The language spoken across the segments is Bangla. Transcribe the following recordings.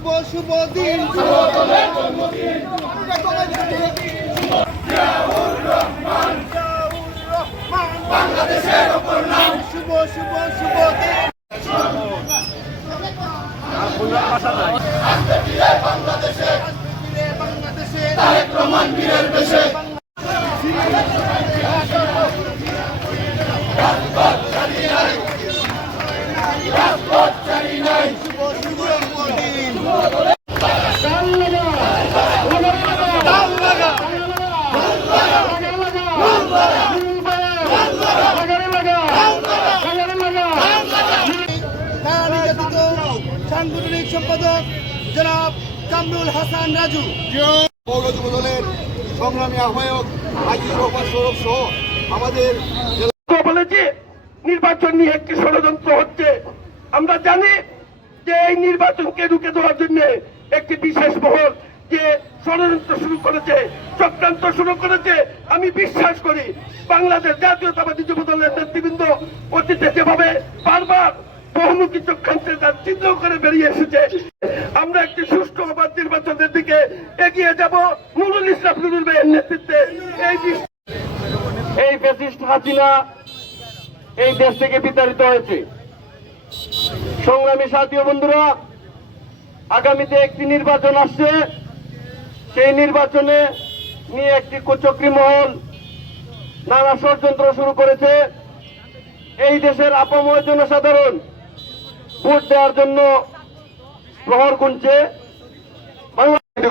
শুভ শুভ দিন বাংলাদেশের অপর নাম শুভ শুভ শুভ দিন বাংলাদেশে তারেক রহমান বীরের বেশে সাংগঠনিক সম্পাদক জনাব কামরুল হাসান রাজু, পৌর যুব দলের সংগ্রামী আহ্বায়ক আজিজুর রহমান সৌরভ সহ আমাদের বলেছে নির্বাচন নিয়ে একটি ষড়যন্ত্র হচ্ছে। আমরা জানি যে এই নির্বাচনকে রুখে দেওয়ার জন্য একটি বিশেষ মহল যে ষড়যন্ত্র শুরু করেছে, চক্রান্ত শুরু করেছে। আমি বিশ্বাস করি বাংলাদেশ জাতীয়তাবাদী যুব দলের নেতৃবৃন্দ অতীতে যেভাবে বারবার বহুমুখী চক্রান্তের তার চিহ্ন করে বেরিয়ে এসেছে, আমরা একটি সুষ্ঠু অবাধ নির্বাচনের দিকে এগিয়ে যাব নুরুল ইসলাম নুরুল ভাইয়ের নেতৃত্বে। এই ফ্যাসিস্ট হাসিনা এই দেশ থেকে বিতাড়িত হয়েছে। সংগ্রামী সাথী বন্ধুরা, আগামীতে একটি নির্বাচন আসছে। সেই নির্বাচনে নিয়ে একটি কুচক্রী মহল নানা ষড়যন্ত্র শুরু করেছে। এই দেশের আপামর জনসাধারণ ভোট দেওয়ার জন্য প্রহর গুনছে।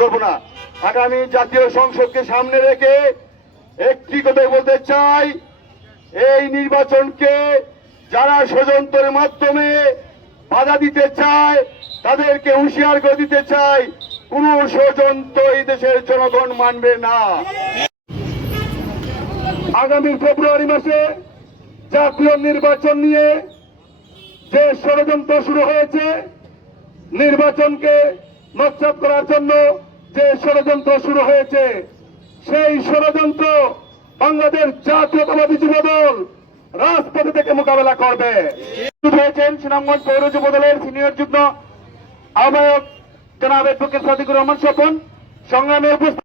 করব না। আগামী জাতীয় সংসদকে সামনে রেখে একটি কথাই বলতে চাই, এই নির্বাচনকে যারা ষড়যন্ত্রের মাধ্যমে বাধা দিতে চায় তাদেরকে হুঁশিয়ার করে দিতে চাই, কোন ষড়যন্ত্র এই দেশের জনগণ মানবে না। আগামী ফেব্রুয়ারি মাসে জাতীয় নির্বাচন নিয়ে যে ষড়যন্ত্র শুরু হয়েছে, নির্বাচনকে নস্যাৎ করার জন্য যে ষড়যন্ত্র শুরু হয়েছে, সেই ষড়যন্ত্র বাংলাদেশ জাতীয়তাবাদী যুব দল রাজপথে থেকে মোকাবেলা করবে। হয়েছেন সুনামগঞ্জ পৌর যুব দলের সিনিয়র যুগ্ম আহ্বায়ক জনাব অ্যাডভোকেট সাদিকুর রহমান স্বপন। সংগ্রামে উপস্থিত